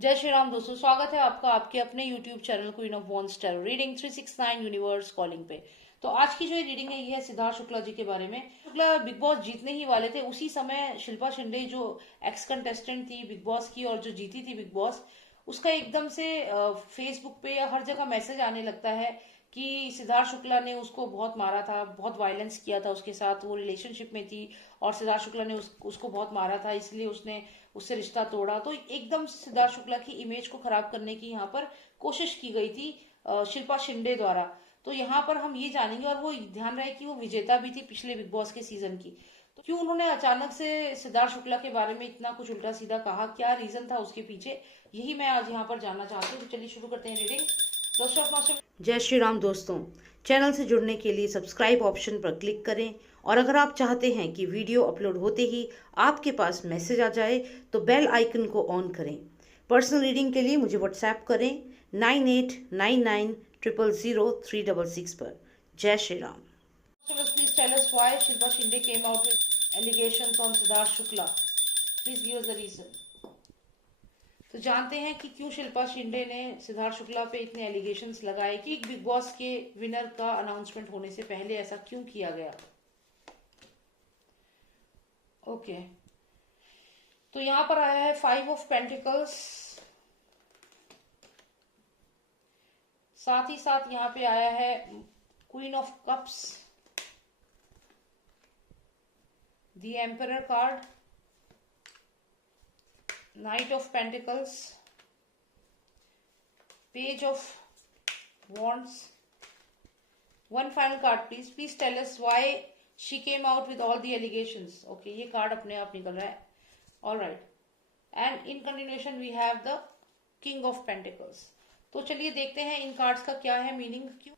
जय श्री राम दोस्तों, स्वागत है आपका आपके अपने YouTube channel queen of wands tarot reading 369 universe calling पे। तो आज की जो ये रीडिंग है ये है सिद्धार्थ शुक्ला जी के बारे में। शुक्ला बिग बॉस जीतने ही वाले थे, उसी समय शिल्पा शिंदे जो एक्स कंटेस्टेंट थी बिग बॉस की और जो जीती थी बिग बॉस, उसका एकदम से फेसबुक पे या हर जगह मैसेज आने लगता है कि सिद्धार्थ शुक्ला ने उसको बहुत मारा था, बहुत वायलेंस किया था उसके साथ, वो रिलेशनशिप में थी और सिद्धार्थ शुक्ला ने उसको बहुत मारा था, इसलिए उसने उससे रिश्ता तोड़ा। तो एकदम से सिद्धार्थ शुक्ला की इमेज को खराब करने की यहाँ पर कोशिश की गई थी शिल्पा शिंदे द्वारा। तो यहाँ पर हम ये जानेंगे, और वो ध्यान रहे कि वो विजेता भी थी पिछले बिग बॉस के सीजन की। तो क्यों उन्होंने अचानक से सिद्धार्थ शुक्ला के बारे में इतना कुछ उल्टा सीधा कहा, क्या रीजन था उसके पीछे, यही मैं आज यहाँ पर जानना चाहती हूँ। तो चलिए शुरू करते हैं रीडिंग। जय श्री राम दोस्तों, चैनल से जुड़ने के लिए सब्सक्राइब ऑप्शन पर क्लिक करें और अगर आप चाहते हैं कि वीडियो अपलोड होते ही आपके पास मैसेज आ जाए तो बेल आइकन को ऑन करें। पर्सनल रीडिंग के लिए मुझे व्हाट्सएप करें 9899000366 पर। जय Shri Ram. Please tell us why Shilpa Shinde came out with allegations on Siddharth Shukla. Please give us the reason. तो जानते हैं कि क्यों शिल्पा शिंदे ने सिद्धार्थ शुक्ला पे इतने एलिगेशंस लगाए कि बिग बॉस के विनर का अनाउंसमेंट होने से पहले ऐसा क्यों किया गया। ओके, तो यहाँ पर आया है 5 ऑफ पेंटिकल्स, साथ ही साथ यहाँ पे आया है queen of cups, the emperor card, night of pentacles, page of wands. One final card please. Please tell us why she came out with all the allegations. Okay, ये कार्ड अपने आप निकल रहा है. All right. And in continuation we have the King of Pentacles. तो चलिए देखते हैं इन कार्ड्स का क्या है मीनिंग, क्यों।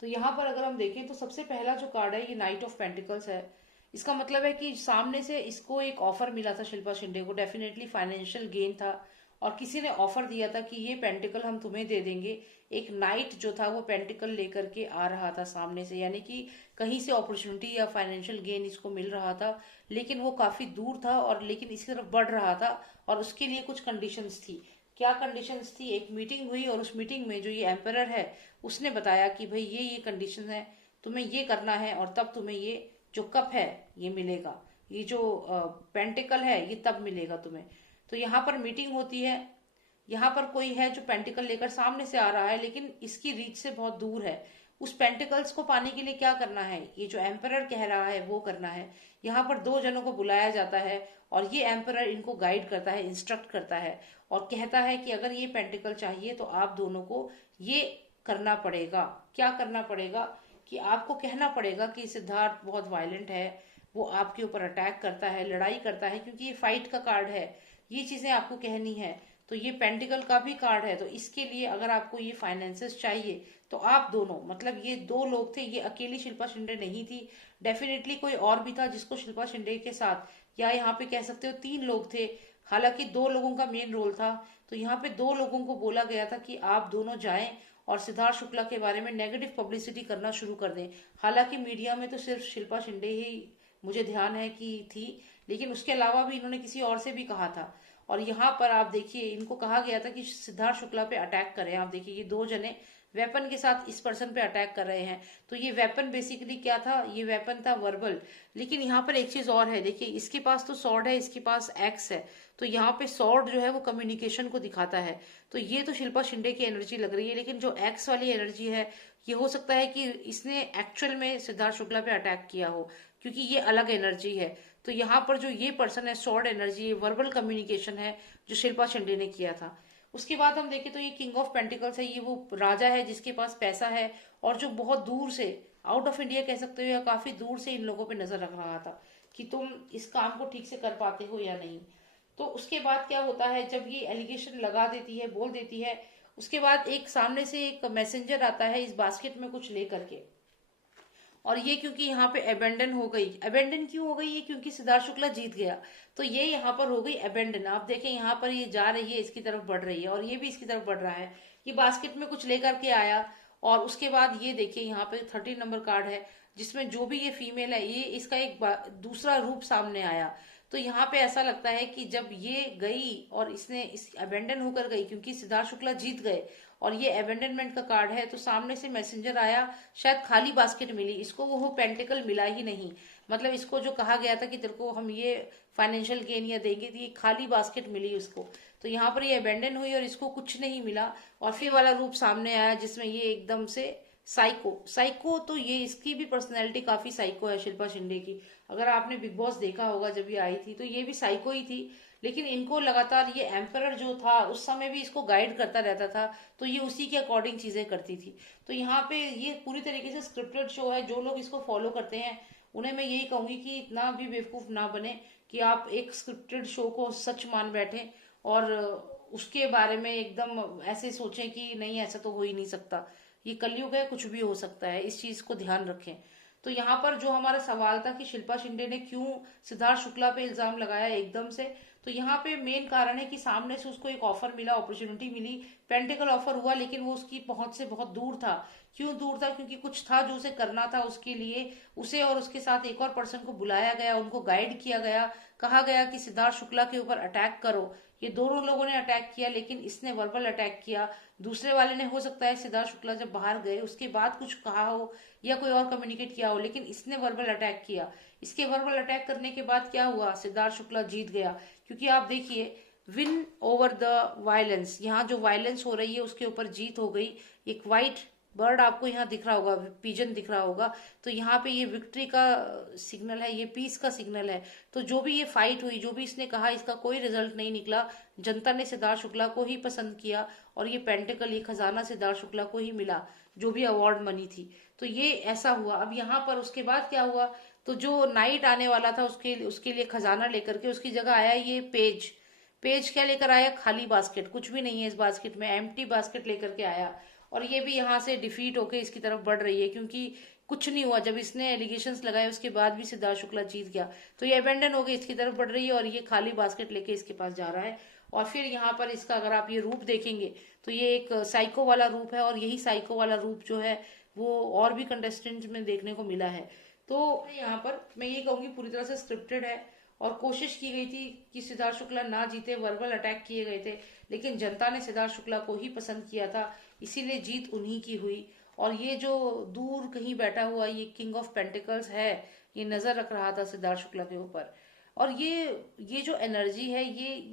तो यहाँ पर अगर हम देखें तो सबसे पहला जो कार्ड है ये नाइट ऑफ पेंटिकल्स है। इसका मतलब है कि सामने से इसको एक ऑफर मिला था शिल्पा शिंदे को, डेफिनेटली फाइनेंशियल गेन था और किसी ने ऑफर दिया था कि ये पेंटिकल हम तुम्हें दे देंगे। एक नाइट जो था वो पेंटिकल लेकर के आ रहा था सामने से, यानी कि कहीं से अपॉर्चुनिटी या फाइनेंशियल गेन इसको मिल रहा था, लेकिन वो काफी दूर था और लेकिन इसकी तरफ बढ़ रहा था और उसके लिए कुछ कंडीशंस थी। क्या कंडीशंस थी? एक मीटिंग हुई और उस मीटिंग में जो ये एम्परर है उसने बताया कि भाई ये कंडीशन है, तुम्हें ये करना है और तब तुम्हें ये जो कप है ये मिलेगा, ये जो पेंटिकल है ये तब मिलेगा तुम्हें। तो यहाँ पर मीटिंग होती है, यहाँ पर कोई है जो पेंटिकल लेकर सामने से आ रहा है लेकिन इसकी रीच से बहुत दूर है। उस पेंटिकल्स को पाने के लिए क्या करना है, ये जो एम्परर कह रहा है वो करना है। यहाँ पर दो जनों को बुलाया जाता है और ये एम्परर इनको गाइड करता है, इंस्ट्रक्ट करता है और कहता है कि अगर ये पेंटिकल चाहिए तो आप दोनों को ये करना पड़ेगा। क्या करना पड़ेगा कि आपको कहना पड़ेगा कि सिद्धार्थ बहुत वायलेंट है, वो आपके ऊपर अटैक करता है, लड़ाई करता है, क्योंकि ये फाइट का कार्ड है, ये चीजें आपको कहनी है। तो ये पेंटिकल का भी कार्ड है, तो इसके लिए अगर आपको ये फाइनेंसेस चाहिए तो आप दोनों, मतलब ये दो लोग थे, ये अकेली शिल्पा शिंदे नहीं थी, डेफिनेटली कोई और भी था जिसको शिल्पा शिंदे के साथ, या यहाँ पे कह सकते हो 3 लोग थे, हालांकि 2 लोगों का मेन रोल था। तो यहाँ पे 2 लोगों को बोला गया था कि आप दोनों जाएं और सिद्धार्थ शुक्ला के बारे में नेगेटिव पब्लिसिटी करना शुरू कर दें। हालांकि मीडिया में तो सिर्फ शिल्पा शिंदे ही मुझे ध्यान है कि थी, लेकिन उसके अलावा भी इन्होंने किसी और से भी कहा था। और यहाँ पर आप देखिए इनको कहा गया था कि सिद्धार्थ शुक्ला पे अटैक करें। आप देखिए ये 2 जने वेपन के साथ इस पर्सन पे अटैक कर रहे हैं। तो ये वेपन बेसिकली क्या था, ये वेपन था वर्बल। लेकिन यहाँ पर एक चीज और है, देखिए इसके पास तो सॉर्ड है, इसके पास एक्स है, तो यहाँ पे सॉर्ड जो है वो कम्युनिकेशन को दिखाता है। तो ये तो शिल्पा शिंदे की एनर्जी लग रही है, लेकिन जो एक्स वाली एनर्जी है ये हो सकता है कि इसने एक्चुअल में सिद्धार्थ शुक्ला पे अटैक किया हो, क्योंकि ये अलग एनर्जी है। तो यहाँ पर जो ये पर्सन है सॉर्ड एनर्जी, वर्बल कम्युनिकेशन है जो शिल्पा शिंदे ने किया था। उसके बाद हम देखें तो ये किंग ऑफ पेंटिकल्स है, ये वो राजा है जिसके पास पैसा है और जो बहुत दूर से, आउट ऑफ इंडिया कह सकते हो या काफी दूर से इन लोगों पे नजर रख रहा था कि तुम इस काम को ठीक से कर पाते हो या नहीं। तो उसके बाद क्या होता है, जब ये एलिगेशन लगा देती है, बोल देती है, उसके बाद एक सामने से एक मैसेंजर आता है इस बास्केट में कुछ लेकर के, और ये क्योंकि यहाँ पे अबेंडन हो गई। अबेंडन क्यों हो गई? ये क्योंकि सिद्धार्थ शुक्ला जीत गया, तो ये यहाँ पर हो गई अबेंडन। आप देखें यहाँ पर ये जा रही है, इसकी तरफ बढ़ रही है और ये भी इसकी तरफ बढ़ रहा है। ये बास्केट में कुछ लेकर के आया और उसके बाद ये देखिए यहाँ पे 13 नंबर कार्ड है जिसमें जो भी ये फीमेल है ये इसका एक दूसरा रूप सामने आया। तो यहाँ पे ऐसा लगता है कि जब ये गई और इसने इस अबेंडन होकर गई, क्योंकि सिद्धार्थ शुक्ला जीत गए और ये अबेंडनमेंट का कार्ड है, तो सामने से मैसेंजर आया, शायद खाली बास्केट मिली इसको, वो पेंटिकल मिला ही नहीं। मतलब इसको जो कहा गया था कि तेरे को हम ये फाइनेंशियल गेन या देंगे, तो ये खाली बास्केट मिली उसको। तो यहाँ पर ये अबेंडन हुई और इसको कुछ नहीं मिला, और फिर वाला रूप सामने आया जिसमें ये एकदम से साइको साइको, तो ये इसकी भी पर्सनैलिटी काफी साइको है शिल्पा शिंदे की। अगर आपने बिग बॉस देखा होगा जब ये आई थी तो ये भी साइको ही थी, लेकिन इनको लगातार ये एम्परर जो था उस समय भी इसको गाइड करता रहता था, तो ये उसी के अकॉर्डिंग चीजें करती थी। तो यहाँ पे ये पूरी तरीके से स्क्रिप्टेड शो है। जो लोग इसको फॉलो करते हैं उन्हें मैं यही कहूंगी कि इतना भी बेवकूफ ना बने कि आप एक स्क्रिप्टेड शो को सच मान बैठे और उसके बारे में एकदम ऐसे सोचें कि नहीं ऐसा तो हो ही नहीं सकता। ये कलयुग है, कुछ भी हो सकता है, इस चीज को ध्यान रखें। तो यहाँ पर जो हमारा सवाल था कि शिल्पा शिंदे ने क्यों सिद्धार्थ शुक्ला पे इल्जाम लगाया एकदम से, तो यहाँ पे मेन कारण है कि सामने से उसको एक ऑफर मिला, अपॉर्चुनिटी मिली, पेंटिकल ऑफर हुआ, लेकिन वो उसकी पहुंच से बहुत दूर था। क्यों दूर था? क्योंकि कुछ था जो उसे करना था, उसके लिए उसे और उसके साथ एक और पर्सन को बुलाया गया, उनको गाइड किया गया, कहा गया कि सिद्धार्थ शुक्ला के ऊपर अटैक करो। ये दोनों लोगों ने अटैक किया, लेकिन इसने वर्बल अटैक किया, दूसरे वाले ने हो सकता है सिद्धार्थ शुक्ला जब बाहर गए उसके बाद कुछ कहा हो या कोई और कम्युनिकेट किया हो, लेकिन इसने वर्बल अटैक किया। इसके वर्बल अटैक करने के बाद क्या हुआ? सिद्धार्थ शुक्ला जीत गया। क्योंकि आप देखिए, विन ओवर द वायलेंस, यहाँ जो वायलेंस हो रही है उसके ऊपर जीत हो गई। एक व्हाइट बर्ड आपको यहाँ दिख रहा होगा, पिजन दिख रहा होगा, तो यहाँ पे ये विक्ट्री का सिग्नल है, ये पीस का सिग्नल है। तो जो भी ये फाइट हुई, जो भी इसने कहा, इसका कोई रिजल्ट नहीं निकला। जनता ने सिद्धार्थ शुक्ला को ही पसंद किया और ये पेंटिकल, ये खजाना सिद्धार्थ शुक्ला को ही मिला, जो भी अवार्ड मनी थी। तो ये ऐसा हुआ। अब यहाँ पर उसके बाद क्या हुआ, तो जो नाइट आने वाला था उसके उसके लिए खजाना लेकर के, उसकी जगह आया ये पेज। पेज क्या लेकर आया? खाली बास्केट, कुछ भी नहीं है इस बास्केट में, एम्प्टी बास्केट लेकर के आया। और ये भी यहाँ से डिफीट होके इसकी तरफ बढ़ रही है, क्योंकि कुछ नहीं हुआ। जब इसने एलिगेशंस लगाए उसके बाद भी सिद्धार्थ शुक्ला जीत गया, तो ये अबेंडन हो गई, इसकी तरफ बढ़ रही है और ये खाली बास्केट लेके इसके पास जा रहा है। और फिर यहाँ पर इसका अगर आप ये रूप देखेंगे तो ये एक साइको वाला रूप है, और यही साइको वाला रूप जो है वो और भी कंटेस्टेंट में देखने को मिला है। तो यहाँ पर मैं ये कहूंगी पूरी तरह से स्क्रिप्टेड है, और कोशिश की गई थी कि सिद्धार्थ शुक्ला ना जीते, वर्बल अटैक किए गए थे, लेकिन जनता ने सिद्धार्थ शुक्ला को ही पसंद किया था, इसीलिए जीत उन्हीं की हुई। और ये जो दूर कहीं बैठा हुआ ये किंग ऑफ पेंटिकल्स है, ये नजर रख रहा था सिद्धार्थ शुक्ला के ऊपर। और ये जो एनर्जी है,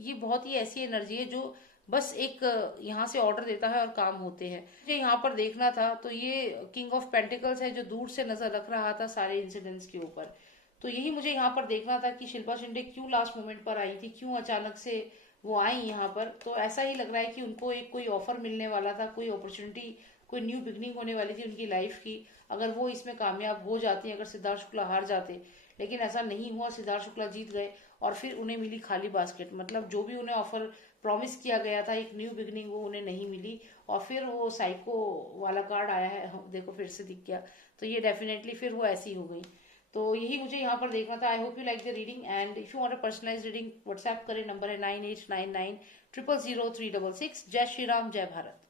ये बहुत ही ऐसी एनर्जी है जो बस एक यहाँ से ऑर्डर देता है और काम होते हैं। मुझे यहाँ पर देखना था तो ये किंग ऑफ पेंटिकल्स है जो दूर से नजर रख रहा था सारे इंसिडेंट्स के ऊपर। तो यही मुझे यहाँ पर देखना था कि शिल्पा शिंदे क्यों लास्ट मोमेंट पर आई थी, क्यों अचानक से वो आई यहाँ पर। तो ऐसा ही लग रहा है कि उनको एक कोई ऑफर मिलने वाला था, कोई अपॉर्चुनिटी, कोई न्यू बिगनिंग होने वाली थी उनकी लाइफ की। अगर वो इसमें कामयाब हो जाती, अगर सिद्धार्थ शुक्ला हार जाते, लेकिन ऐसा नहीं हुआ, सिद्धार्थ शुक्ला जीत गए और फिर उन्हें मिली खाली बास्केट। मतलब जो भी उन्हें ऑफर प्रॉमिस किया गया था, एक न्यू बिगनिंग, वो उन्हें नहीं मिली। और फिर वो साइको वाला कार्ड आया है, देखो फिर से दिख गया, तो ये डेफिनेटली फिर वो ऐसी हो गई। तो यही मुझे यहाँ पर देखना था। I hope you like the reading, and if you want a personalize reading WhatsApp करें, नंबर है 9899000366। जय श्री राम, जय भारत।